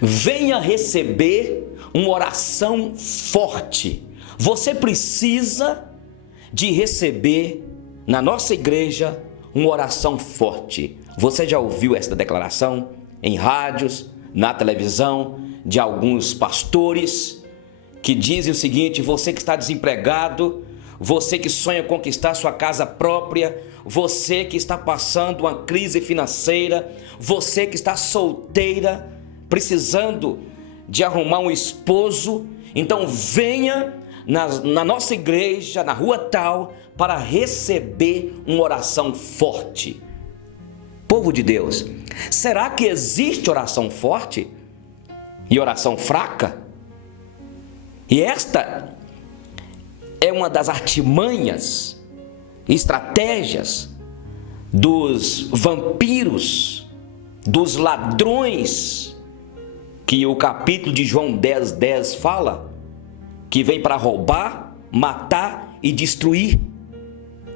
venha receber uma oração forte. Você precisa de receber na nossa igreja uma oração forte. Você já ouviu essa declaração em rádios, na televisão, de alguns pastores que dizem o seguinte: você que está desempregado, você que sonha conquistar sua casa própria, você que está passando uma crise financeira, você que está solteira, precisando de arrumar um esposo, então venha na nossa igreja, na rua tal, para receber uma oração forte. Povo de Deus, será que existe oração forte e oração fraca? E esta é uma das artimanhas, estratégias dos vampiros, dos ladrões, que o capítulo de João 10:10 fala, que vem para roubar, matar e destruir.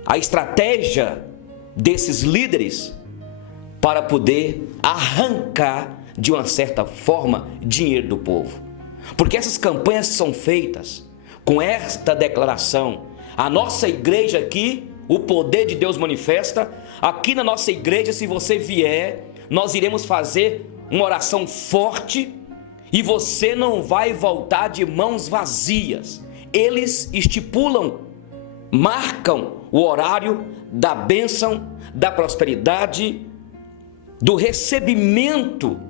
A estratégia desses líderes para poder arrancar de uma certa forma dinheiro do povo. Porque essas campanhas são feitas com esta declaração: a nossa igreja aqui, o poder de Deus manifesta. Aqui na nossa igreja, se você vier, nós iremos fazer uma oração forte e você não vai voltar de mãos vazias. Eles estipulam, marcam o horário da bênção, da prosperidade, do recebimento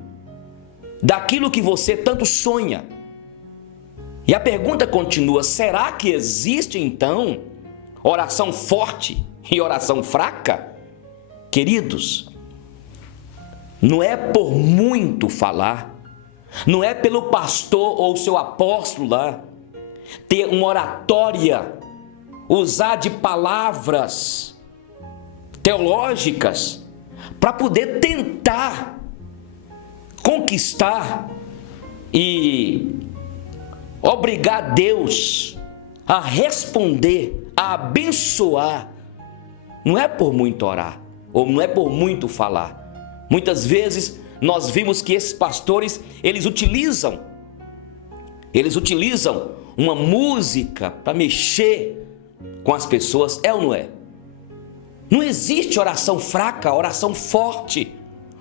daquilo que você tanto sonha. E a pergunta continua: será que existe então oração forte e oração fraca? Queridos, não é por muito falar, não é pelo pastor ou seu apóstolo lá ter uma oratória, usar de palavras teológicas para poder tentar conquistar e obrigar Deus a responder, a abençoar. Não é por muito orar, ou não é por muito falar. Muitas vezes nós vimos que esses pastores, eles utilizam uma música para mexer com as pessoas, é ou não é? Não existe oração fraca, oração forte.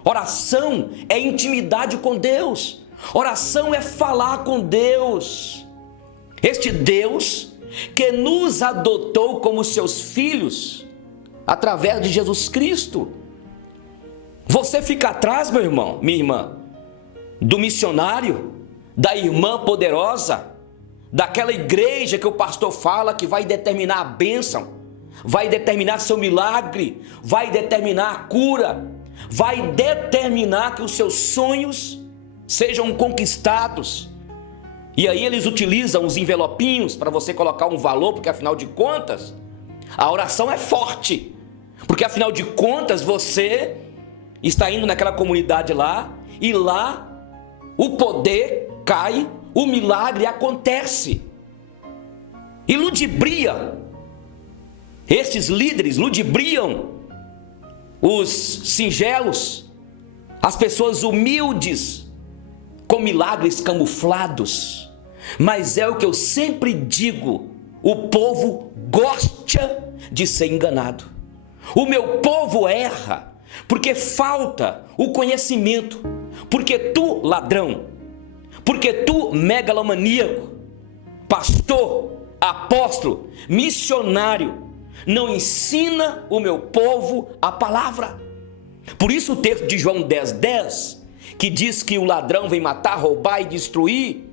Oração é intimidade com Deus. Oração é falar com Deus. Este Deus que nos adotou como seus filhos através de Jesus Cristo. Você fica atrás, meu irmão, minha irmã, do missionário, da irmã poderosa, daquela igreja que o pastor fala que vai determinar a bênção, vai determinar seu milagre, vai determinar a cura, vai determinar que os seus sonhos sejam conquistados. E aí eles utilizam os envelopinhos para você colocar um valor, porque afinal de contas, a oração é forte. Porque afinal de contas, você está indo naquela comunidade lá, e lá o poder cai, o milagre acontece. E ludibria. Estes líderes ludibriam os singelos, as pessoas humildes, com milagres camuflados. Mas é o que eu sempre digo: o povo gosta de ser enganado. O meu povo erra porque falta o conhecimento. Porque tu, ladrão, porque tu, megalomaníaco, pastor, apóstolo, missionário, não ensina o meu povo a palavra. Por isso o texto de João 10:10, que diz que o ladrão vem matar, roubar e destruir,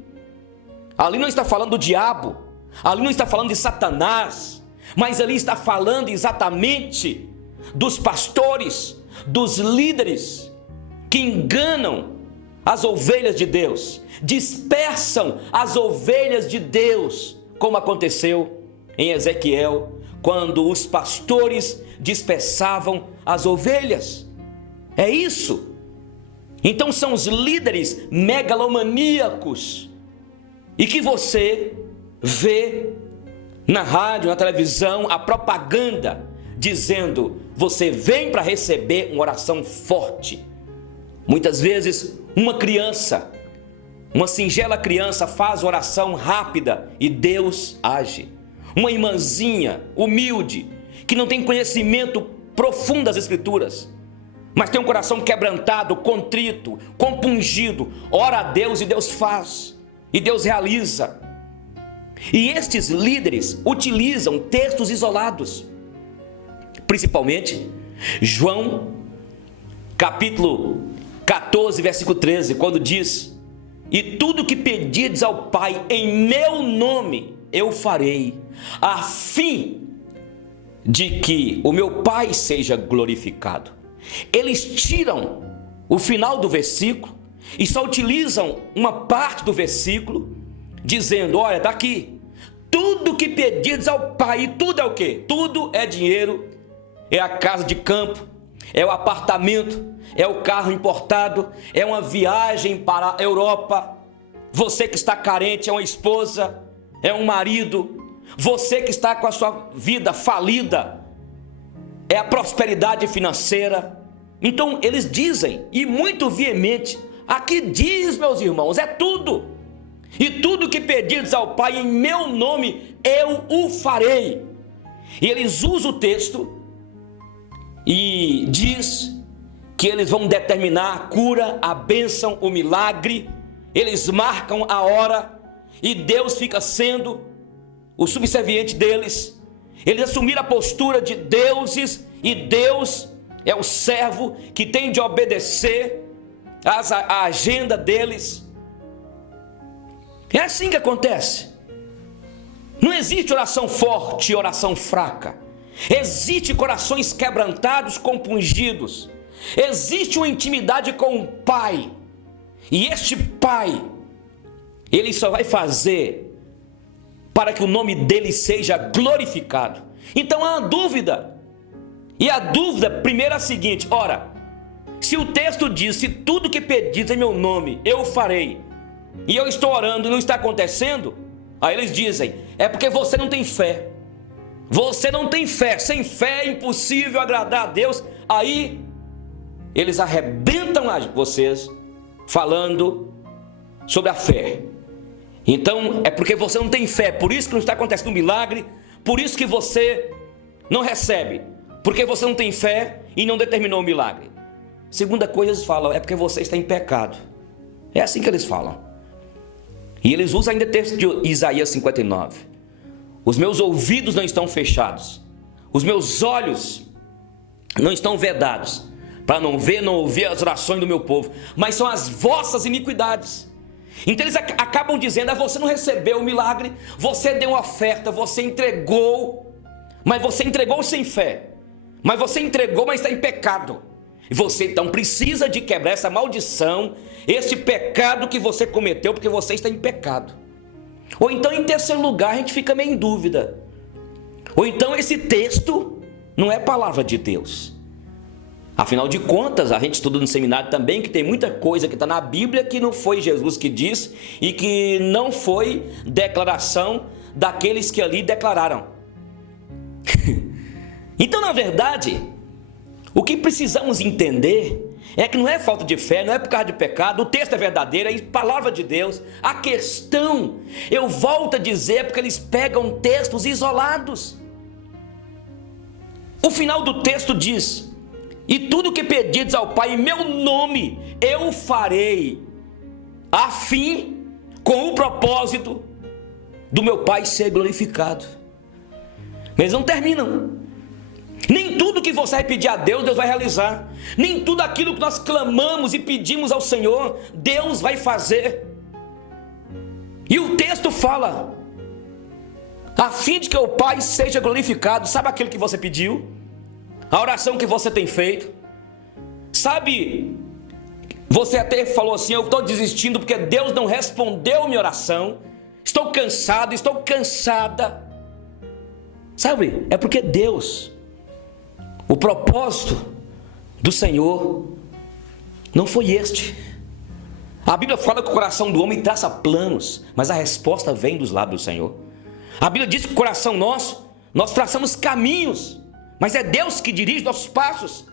ali não está falando do diabo, ali não está falando de Satanás, mas ali está falando exatamente dos pastores, dos líderes que enganam as ovelhas de Deus, dispersam as ovelhas de Deus, como aconteceu em Ezequiel, quando os pastores dispersavam as ovelhas. É isso. Então são os líderes megalomaníacos, e que você vê na rádio, na televisão, a propaganda dizendo: você vem para receber uma oração forte. Muitas vezes uma criança Uma singela criança faz oração rápida e Deus age. Uma irmãzinha humilde, que não tem conhecimento profundo das Escrituras, mas tem um coração quebrantado, contrito, compungido, ora a Deus e Deus faz, e Deus realiza. E estes líderes utilizam textos isolados, principalmente João capítulo 14, versículo 13, quando diz: e tudo que pedirdes ao Pai em meu nome eu farei, a fim de que o meu Pai seja glorificado. Eles tiram o final do versículo e só utilizam uma parte do versículo, dizendo: olha, está aqui, tudo que pedirdes ao Pai. E tudo é o quê? Tudo é dinheiro, é a casa de campo, é o apartamento, é o carro importado, é uma viagem para a Europa. Você que está carente é uma esposa, é um marido. Você que está com a sua vida falida é a prosperidade financeira. Então eles dizem, e muito veemente, aqui diz, meus irmãos, é tudo. E tudo que pedirdes ao Pai em meu nome eu o farei. E eles usam o texto e diz que eles vão determinar a cura, a bênção, o milagre. Eles marcam a hora e Deus fica sendo o subserviente deles. Eles assumiram a postura de deuses e Deus é o servo que tem de obedecer a agenda deles. É assim que acontece. Não existe oração forte e oração fraca. Existe corações quebrantados, compungidos. Existe uma intimidade com o Pai. E este Pai, Ele só vai fazer para que o nome dele seja glorificado. Então há uma dúvida. E a dúvida primeiro é a seguinte: ora, se o texto diz, se tudo que pedis em meu nome eu farei, e eu estou orando e não está acontecendo, aí eles dizem, é porque você não tem fé. Você não tem fé. Sem fé é impossível agradar a Deus. Aí eles arrebentam a vocês falando sobre a fé. Então é porque você não tem fé, por isso que não está acontecendo um milagre, por isso que você não recebe, porque você não tem fé e não determinou o milagre. Segunda coisa, eles falam, é porque você está em pecado. É assim que eles falam. E eles usam ainda o texto de Isaías 59. Os meus ouvidos não estão fechados, os meus olhos não estão vedados, para não ver, não ouvir as orações do meu povo, mas são as vossas iniquidades. Então eles acabam dizendo, você não recebeu o milagre, você deu uma oferta, você entregou, mas você entregou sem fé, mas você entregou, mas está em pecado. E você então precisa de quebrar essa maldição, esse pecado que você cometeu, porque você está em pecado. Ou então, em terceiro lugar, a gente fica meio em dúvida. Ou então esse texto não é palavra de Deus. Afinal de contas, a gente estuda no seminário também que tem muita coisa que está na Bíblia que não foi Jesus que disse e que não foi declaração daqueles que ali declararam. Então, na verdade, o que precisamos entender é que não é falta de fé, não é por causa de pecado, o texto é verdadeiro, é palavra de Deus. A questão, eu volto a dizer, é porque eles pegam textos isolados. O final do texto diz, e tudo que pedirdes ao Pai em meu nome, eu farei, a fim, com o propósito do meu Pai ser glorificado. Eles não terminam. Nem tudo que você vai pedir a Deus, Deus vai realizar. Nem tudo aquilo que nós clamamos e pedimos ao Senhor, Deus vai fazer. E o texto fala, a fim de que o Pai seja glorificado. Sabe aquilo que você pediu? A oração que você tem feito? Sabe, você até falou assim, eu estou desistindo porque Deus não respondeu minha oração. Estou cansado, estou cansada. Sabe, é porque Deus... O propósito do Senhor não foi este. A Bíblia fala que o coração do homem traça planos, mas a resposta vem dos lábios do Senhor. A Bíblia diz que o coração nosso, nós traçamos caminhos, mas é Deus que dirige nossos passos.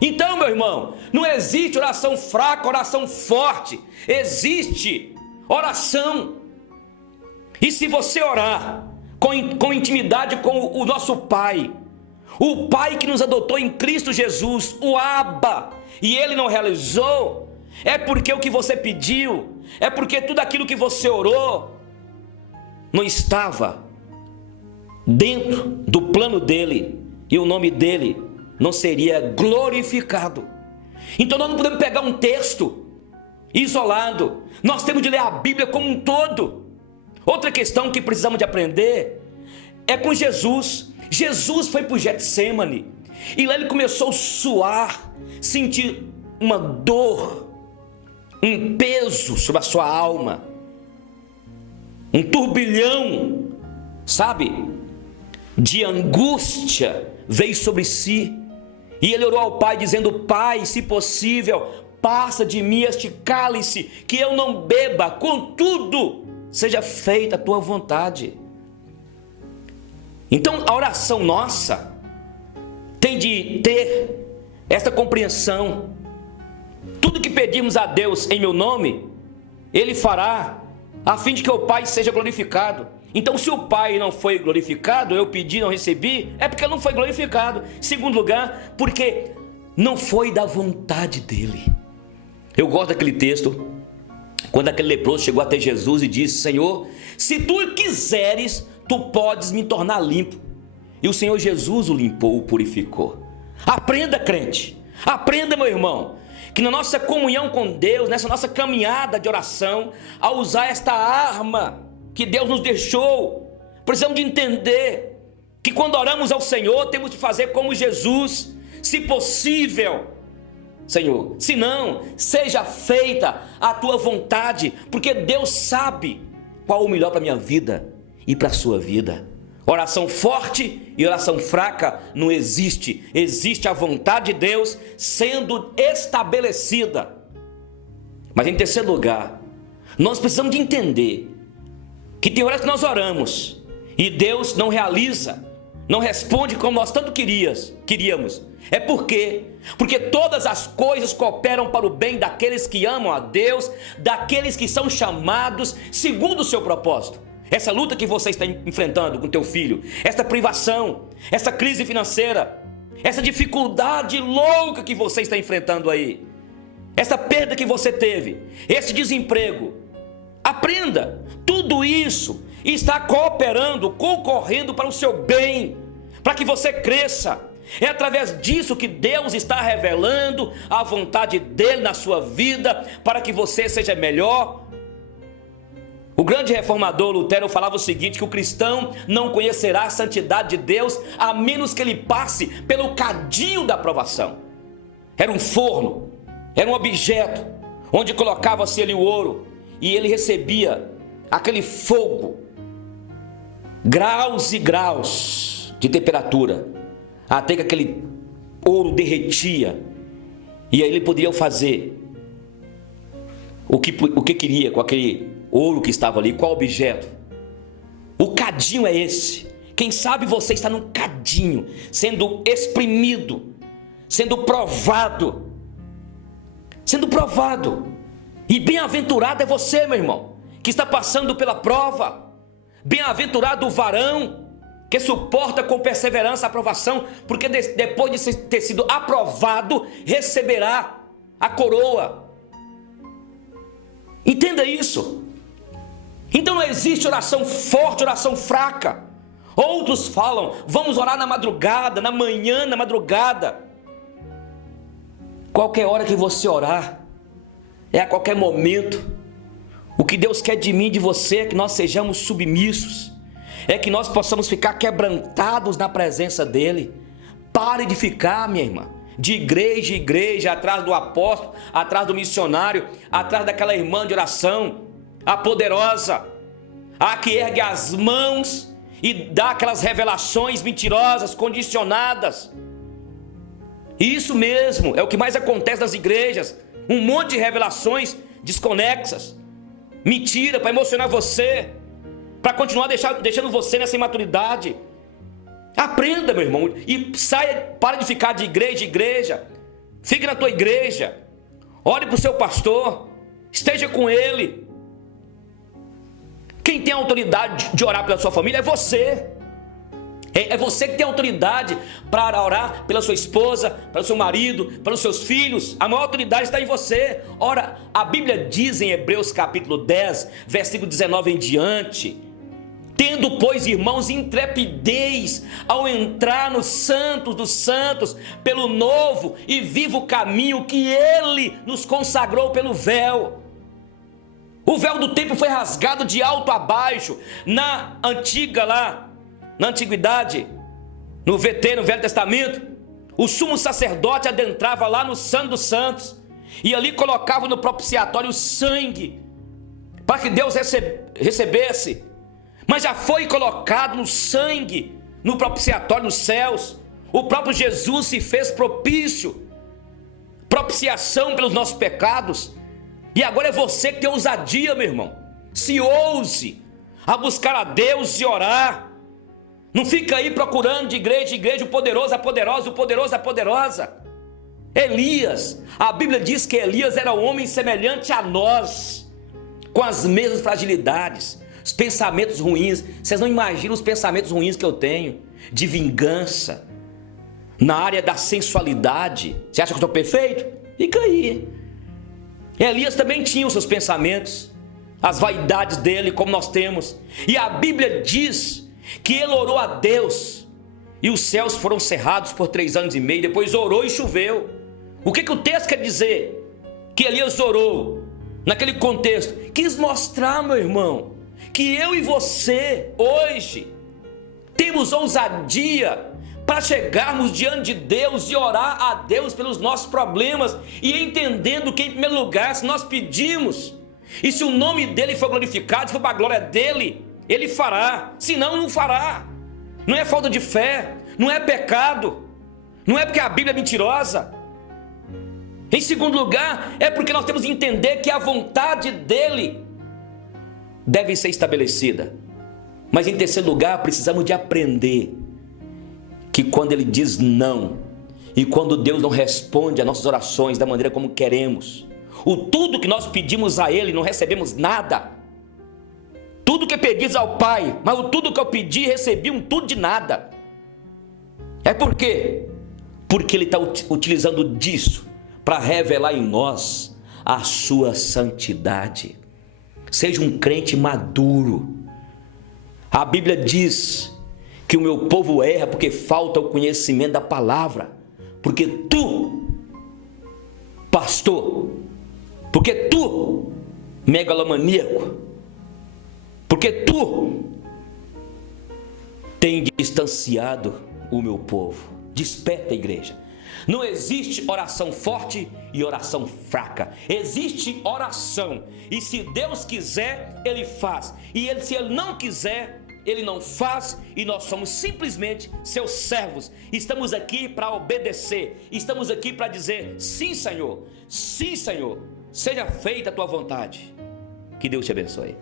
Então, meu irmão, não existe oração fraca, oração forte. Existe oração. E se você orar com intimidade com o nosso Pai, o Pai que nos adotou em Cristo Jesus, o Abba, e Ele não realizou, é porque o que você pediu, é porque tudo aquilo que você orou, não estava dentro do plano dEle, e o nome dEle não seria glorificado. Então nós não podemos pegar um texto isolado, nós temos de ler a Bíblia como um todo. Outra questão que precisamos de aprender é com Jesus. Jesus foi para o Getsêmani, e lá ele começou a suar, sentir uma dor, um peso sobre a sua alma, um turbilhão, sabe, de angústia veio sobre si, e ele orou ao Pai dizendo: Pai, se possível, passa de mim este cálice, que eu não beba, contudo, seja feita a tua vontade. Então a oração nossa tem de ter esta compreensão: tudo que pedimos a Deus em meu nome, Ele fará, a fim de que o Pai seja glorificado. Então, se o Pai não foi glorificado, eu pedi e não recebi, é porque não foi glorificado. Em segundo lugar, porque não foi da vontade dEle. Eu gosto daquele texto, quando aquele leproso chegou até Jesus e disse: Senhor, se tu quiseres, tu podes me tornar limpo. E o Senhor Jesus o limpou, o purificou. Aprenda, crente, aprenda, meu irmão, que na nossa comunhão com Deus, nessa nossa caminhada de oração, ao usar esta arma que Deus nos deixou, precisamos de entender que quando oramos ao Senhor, temos de fazer como Jesus: se possível, Senhor, se não, seja feita a tua vontade, porque Deus sabe qual o melhor para a minha vida e para a sua vida. Oração forte e oração fraca não existe. Existe a vontade de Deus sendo estabelecida. Mas em terceiro lugar, nós precisamos de entender que tem horas que nós oramos e Deus não realiza, não responde como nós tanto queríamos. É porque todas as coisas cooperam para o bem daqueles que amam a Deus, daqueles que são chamados segundo o seu propósito. Essa luta que você está enfrentando com teu filho, essa privação, essa crise financeira, essa dificuldade louca que você está enfrentando aí, essa perda que você teve, esse desemprego, aprenda, tudo isso está cooperando, concorrendo para o seu bem, para que você cresça. É através disso que Deus está revelando a vontade dele na sua vida, para que você seja melhor. O grande reformador Lutero falava o seguinte: que o cristão não conhecerá a santidade de Deus a menos que ele passe pelo cadinho da provação. Era um forno, era um objeto onde colocava-se ali o ouro, e ele recebia aquele fogo, graus e graus de temperatura, até que aquele ouro derretia, e aí ele podia fazer o que queria com aquele ouro que estava ali. Qual objeto? O cadinho é esse. Quem sabe você está num cadinho, sendo exprimido, sendo provado. E bem-aventurado é você, meu irmão, que está passando pela prova. Bem-aventurado o varão que suporta com perseverança a provação, porque depois de ter sido aprovado, receberá a coroa. Entenda isso. Então não existe oração forte, oração fraca. Outros falam: vamos orar na madrugada, na manhã, na madrugada. Qualquer hora que você orar, é a qualquer momento. O que Deus quer de mim e de você é que nós sejamos submissos, é que nós possamos ficar quebrantados na presença dEle. Pare de ficar, minha irmã, de igreja em igreja, atrás do apóstolo, atrás do missionário, atrás daquela irmã de oração, a poderosa, a que ergue as mãos e dá aquelas revelações mentirosas, condicionadas. Isso mesmo, é o que mais acontece nas igrejas. Um monte de revelações desconexas, mentira, para emocionar você, para continuar deixando você nessa imaturidade. Aprenda, meu irmão, e saia, para de ficar de igreja em igreja. Fique na tua igreja, ore para o seu pastor, esteja com ele. Quem tem autoridade de orar pela sua família é você. É você que tem autoridade para orar pela sua esposa, pelo seu marido, pelos seus filhos. A maior autoridade está em você. Ora, a Bíblia diz em Hebreus capítulo 10, versículo 19 em diante: tendo, pois, irmãos, intrepidez ao entrar no Santos dos Santos, pelo novo e vivo caminho que Ele nos consagrou pelo véu. O véu do templo foi rasgado de alto a baixo. Na antiguidade, no Velho Testamento, o sumo sacerdote adentrava lá no Santo dos Santos e ali colocava no propiciatório o sangue para que Deus recebesse. Mas já foi colocado no sangue no propiciatório nos céus. O próprio Jesus se fez propício, propiciação pelos nossos pecados. E agora é você que tem ousadia, meu irmão. Se ouse a buscar a Deus e orar. Não fica aí procurando de igreja em igreja o poderoso, a poderosa, o poderoso, a poderosa. Elias, a Bíblia diz que Elias era um homem semelhante a nós, com as mesmas fragilidades, os pensamentos ruins. Vocês não imaginam os pensamentos ruins que eu tenho, de vingança, na área da sensualidade. Você acha que eu estou perfeito? Fica aí. Elias também tinha os seus pensamentos, as vaidades dele, como nós temos. E a Bíblia diz que ele orou a Deus e os céus foram cerrados por 3 anos e meio. Depois orou e choveu. O que o texto quer dizer? Que Elias orou naquele contexto. Quis mostrar, meu irmão, que eu e você hoje temos ousadia para chegarmos diante de Deus e orar a Deus pelos nossos problemas, e entendendo que, em primeiro lugar, se nós pedimos e se o nome dele for glorificado, se for para a glória dele, Ele fará, senão não fará. Não é falta de fé, não é pecado, não é porque a Bíblia é mentirosa. Em segundo lugar, é porque nós temos que entender que a vontade dele deve ser estabelecida. Mas em terceiro lugar, precisamos de aprender que quando ele diz não, e quando Deus não responde às nossas orações da maneira como queremos, o tudo que nós pedimos a ele, não recebemos nada. Tudo que pedis ao Pai, mas o tudo que eu pedi, recebi um tudo de nada. É por quê? Porque Ele está utilizando disso para revelar em nós a sua santidade. Seja um crente maduro. A Bíblia diz que o meu povo erra porque falta o conhecimento da palavra. Porque tu, pastor, porque tu, megalomaníaco, porque tu tem distanciado o meu povo. Desperta, igreja. Não existe oração forte e oração fraca. Existe oração. E se Deus quiser, Ele faz. E se Ele não quiser, Ele não faz. E nós somos simplesmente seus servos. Estamos aqui para obedecer. Estamos aqui para dizer: sim, Senhor. Sim, Senhor. Seja feita a tua vontade. Que Deus te abençoe.